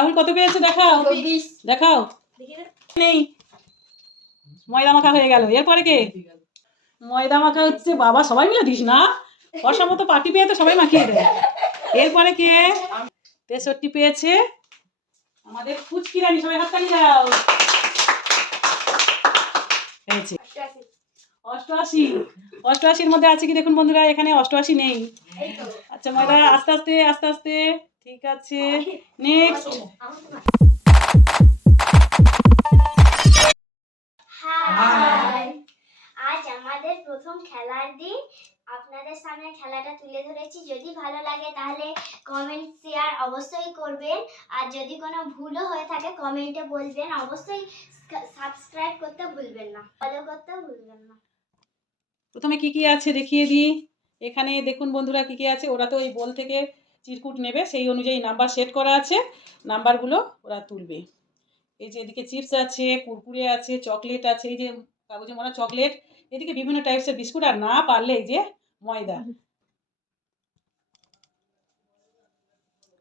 রাহুল কত পেয়েছে? দেখাও। দেখাও। নেই। ময়দা মাখা হয়ে গেল। এরপরে কে? ময়দা মাখা হচ্ছে বাবা। সবাই মিলে দিস না। বর্ষার মতো পার্টি পেয়ে তো সবাই মাখিয়ে দেয়। এরপরে কে? তেষট্টি পেয়েছে। আমাদের ফুচকি রানি সবাই হাততালি দাও। পেয়েছে। অষ্টআশি। অষ্টআশির মধ্যে আছে কি দেখুন বন্ধুরা? এখানে অষ্টআশি নেই। আচ্ছা ময়দা আস্তে আস্তে আস্তে আস্তে। ঠিক আছে। Next hi. আজ আমাদের প্রথম খেলার দিন। আপনাদের সামনে খেলাটা তুলে ধরেছি। যদি ভালো লাগে তাহলে কমেন্ট শেয়ার অবশ্যই করবেন। আর যদি কোনো ভুলও হয়ে থাকে কমেন্টে বলবেন। অবশ্যই সাবস্ক্রাইব করতে ভুলবেন না। ফলো করতে ভুলবেন না। প্রথমে কি কি আছে দেখিয়ে দিই। এখানে দেখুন বন্ধুরা কি কি আছে। ওরা তো ওই বল থেকে চিরকুট নেবে সেই অনুযায়ী নাম্বার সেট করা আছে নাম্বারগুলো ওরা তুলবে। এই যে এদিকে চিপস আছে কুরকুরে আছে চকলেট আছে এই যে কাগজে মোড়া চকলেট এদিকে বিভিন্ন টাইপসের বিস্কুট আর না পারলে এই যে ময়দা।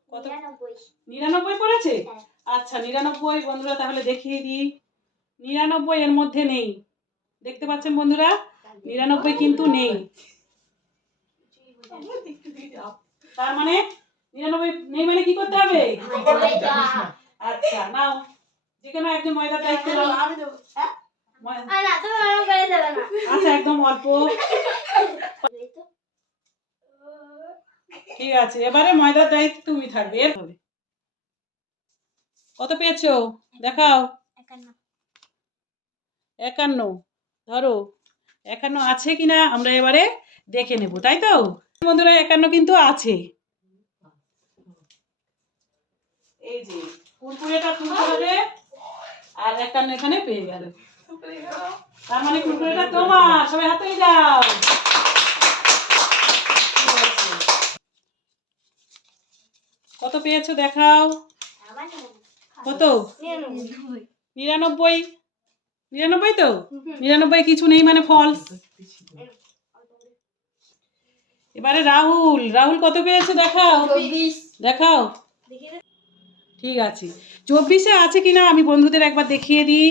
কত? নিরানব্বই। নিরানব্বই পড়েছে? হ্যাঁ। আচ্ছা নিরানব্বই বন্ধুরা তাহলে দেখিয়ে দিই। নিরানব্বই এর মধ্যে নেই। দেখতে পাচ্ছেন বন্ধুরা? নিরানব্বই কিন্তু নেই। তার মানে নিরানব্বই নেই মানে কি করতে হবে? আচ্ছা নাও। যে কোনো একজন ময়দার দায়িত্ব নাও ময়- আর না তুমি ওরম করে দেবে না। আচ্ছা একদম অল্প। ঠিক আছে এবারে ময়দার দায়িত্ব তুমি থাকবে। এর হবে। কত পেয়েছ? দেখাও। একান্ন। একান্ন। ধরো। একান্ন আছে কিনা আমরা এবারে দেখে নেব তাই তো? বন্ধুরা, একান্ন কিন্তু আছে। এই যে, কুরকুরেটা আর একান্ন এখানে পেয়ে গেল। তার মানে কুরকুরেটা তোমার, সবাই হাতে যাও কত পেয়েছ দেখাও? কত? নিরানব্বই। নিরানব্বই তো? নিরানব্বই কিছু নেই মানে ফলস এবারে রাহুল রাহুল কত পেয়েছে দেখাও? দেখাও। ঠিক আছে। চব্বিশে আছে কিনা আমি বন্ধুদের একবার দেখিয়ে দিই।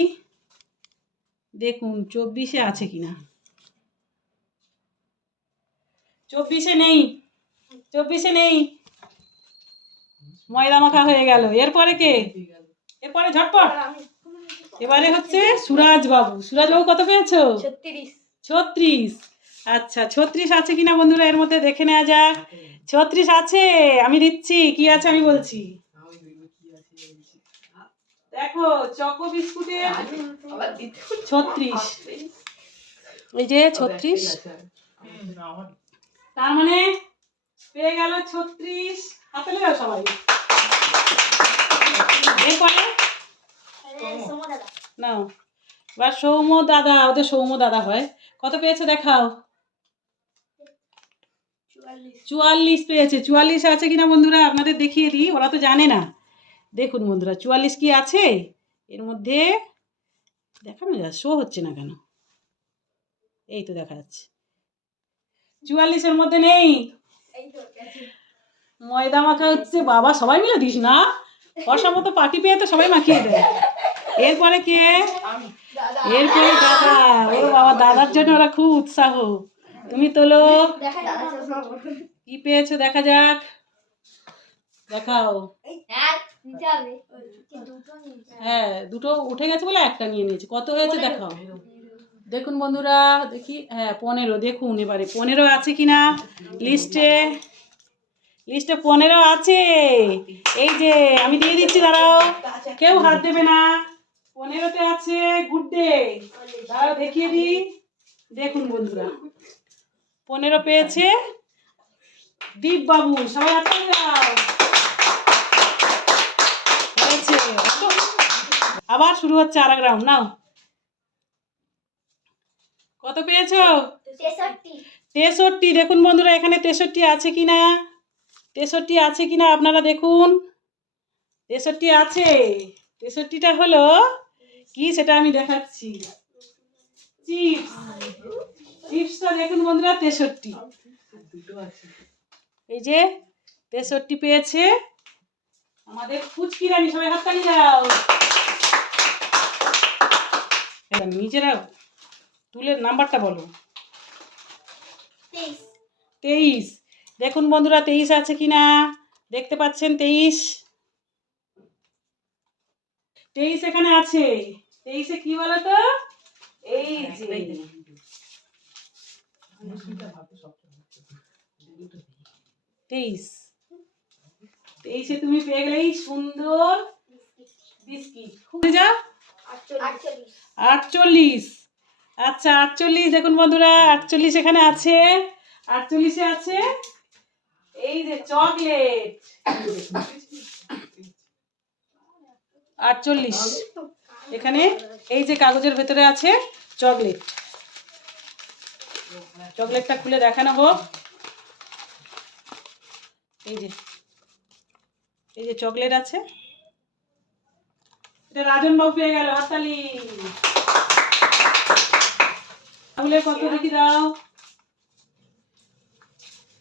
দেখুন চব্বিশে আছে কিনা। চব্বিশে নেই। চব্বিশে নেই। ময়দা মাখা হয়ে গেল। এরপরে কে? এরপরে ঝটপট। এবারে হচ্ছে সুরাজ বাবু। সুরাজ বাবু কত পেয়েছ? ছত্রিশ। ছত্রিশ। আচ্ছা ছত্রিশ আছে কিনা বন্ধুরা? এর মধ্যে দেখে নেওয়া যাক। ছত্রিশ আছে। আমি দিচ্ছি। কি আছে আমি বলছি? দেখো, চকো বিস্কুটের ছত্রিশ। এই যে ছত্রিশ। তার মানে পেয়ে গেল ছত্রিশ। হাতে লেগাও সবাই। সোমো দাদা নাও। এবার সৌম্য দাদা, ওদের সৌম্য দাদা হয়। কত পেয়েছে দেখাও। চুয়াল্লিশ। পেয়েছে। চুয়াল্লিশ আছে কিনা বন্ধুরা আপনাদের দেখিয়ে দিই ওরা তো জানে না। দেখুন বন্ধুরা চুয়াল্লিশ কি আছে? এর মধ্যে দেখানো যা শো হচ্ছে না কেন? এই তো দেখা যাচ্ছে। চুয়াল্লিশের মধ্যে নেই। ময়দা মাখা হচ্ছে বাবা সবাই মিলে দিস না। বর্ষার মতো পার্টি পেয়ে তো সবাই মাখিয়ে দেয়। এরপরে কে? এরপরে দাদা। ও বাবা দাদার জন্য ওরা খুব উৎসাহ। তুমি তোলো। কি পেয়েছ? দেখা যাক। দেখাও। হ্যাঁ। হ্যাঁ দুটো উঠে গেছে বলে একটা নিয়ে নিয়েছি। কত হয়েছে দেখাও। দেখুন বন্ধুরা দেখি হ্যাঁ পনেরো। দেখুন এবারে পনেরো আছে কি না লিস্টে। লিস্টে পনেরো আছে। এই যে আমি দিয়ে দিচ্ছি দাঁড়াও। কেউ হাত দেবে না। পনেরোতে আছে গুড ডে। দাঁড়াও দেখিয়ে দিই। দেখুন বন্ধুরা। পনেরো পেয়েছে দীপ বাবু সবাই হয়েছে। আবার শুরু হচ্ছে আর এক রাউন্ড নাও। কত পেয়েছ? তেষট্টি। তেষট্টি দেখুন বন্ধুরা এখানে তেষট্টি আছে কি না তেষট্টি আছে কি না আপনারা দেখুন। তেষট্টি আছে। তেষট্টিটা হলো কি সেটা আমি দেখাচ্ছি। চিপস। চিপসটা দেখুন বন্ধুরা তেষট্টি। এই যে তেষট্টি পেয়েছে। আমাদের ফুচকি রানী সবাই হাত তালি দাও নিজেরা তুলে নাম্বারটা বলো। তেইশ। দেখুন বন্ধুরা তেইশ আছে কিনা দেখতে পাচ্ছেন তেইশ? তেইশ এখানে আছে। তেইশে কি বলো তো এই তেইশ। তেইশে তুমি পেয়ে গেলে এই সুন্দর বিস্কিট। যা আটচল্লিশ। আচ্ছা আটচল্লিশ। দেখুন বন্ধুরা আটচল্লিশ এখানে আছে। আটচল্লিশে আছে এই যে চকলেট। আটচল্লিশ। এখানে এই যে কাগজের ভেতরে আছে চকলেট। চকলেটটা খুলে দেখানো হোক। এই যে এই যে চকলেট আছে। এটা রাজন বাবু পেয়ে গেল, হাততালি। রাহুলের কত দেখি দাও।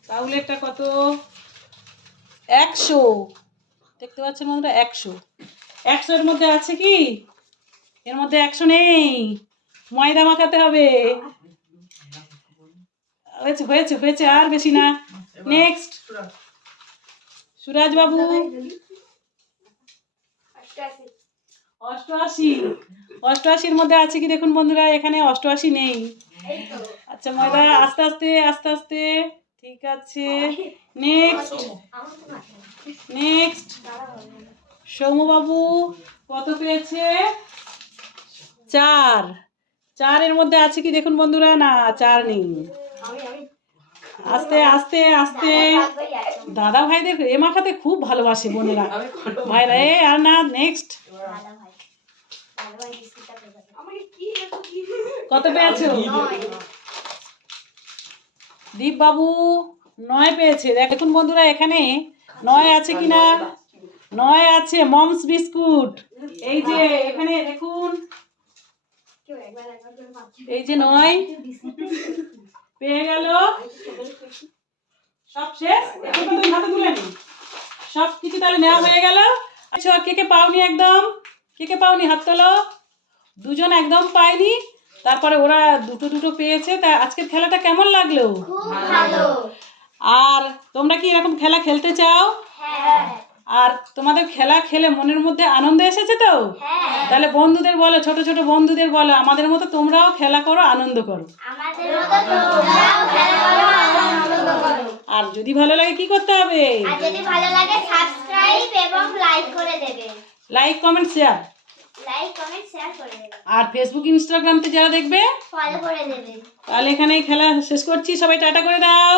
রাহুলেরটা কত? একশো। দেখতে পাচ্ছেন বন্ধুরা, একশো। একশোর মধ্যে আছে কি? এর মধ্যে একশো নেই। ময়দা মাখাতে হবে। হয়েছে হয়েছে হয়েছে, আর বেশি না। নেক্সট সুরাজ বাবু অষ্টআশি। অষ্টআশি অষ্টআশির মধ্যে আছে কি দেখুন বন্ধুরা, এখানে অষ্টআশি নেই। আচ্ছা ময়দা, আস্তে আস্তে আস্তে আস্তে। ঠিক আছে। Next next. সৌম্যবাবু, কত পেয়েছে? চার। চারের মধ্যে আছে কি দেখুন বন্ধুরা? না, চার নেই। আস্তে আস্তে আস্তে। দাদা ভাইদের এ মাখাতে খুব ভালোবাসে বোনেরা। ভাইরা, এ আর না নেক্সট কত পেয়েছ? নয় দীপ বাবু নয় পেয়েছে। দেখুন বন্ধুরা, এখানে নয় আছে কি না নয় আছে, মমস বিস্কুট। এই যে, এখানে দেখুন। এই যে নয়। পেয়ে গেল। সব শেষ? এখন তো তুমি হাতে তুলে নি। সব কিছু তাহলে নেওয়া হয়ে গেল। আচ্ছা কে কে পাওনি একদম? কে কে পাওনি হাত তোলো? দুজন একদম পায়নি। তারপরে ওরা দুটো দুটো পেয়েছে। তা আজকের খেলাটা কেমন লাগল? আর তোমরা কি এরকম খেলা খেলতে চাও? হ্যাঁ। আর তোমাদের খেলা খেলে মনের মধ্যে আনন্দ এসেছে তো? হ্যাঁ। তাহলে বন্ধুদের বলো ছোট ছোট বন্ধুদের বলো আমাদের মতো তোমরাও খেলা করো আনন্দ করো। আর যদি ভালো লাগে কি করতে হবে? লাইক কমেন্ট শেয়ার আর ফেসবুক ইনস্টাগ্রামতে যারা দেখবে তাহলে এখানে খেলা শেষ করছি। সবাই টাটা করে দাও।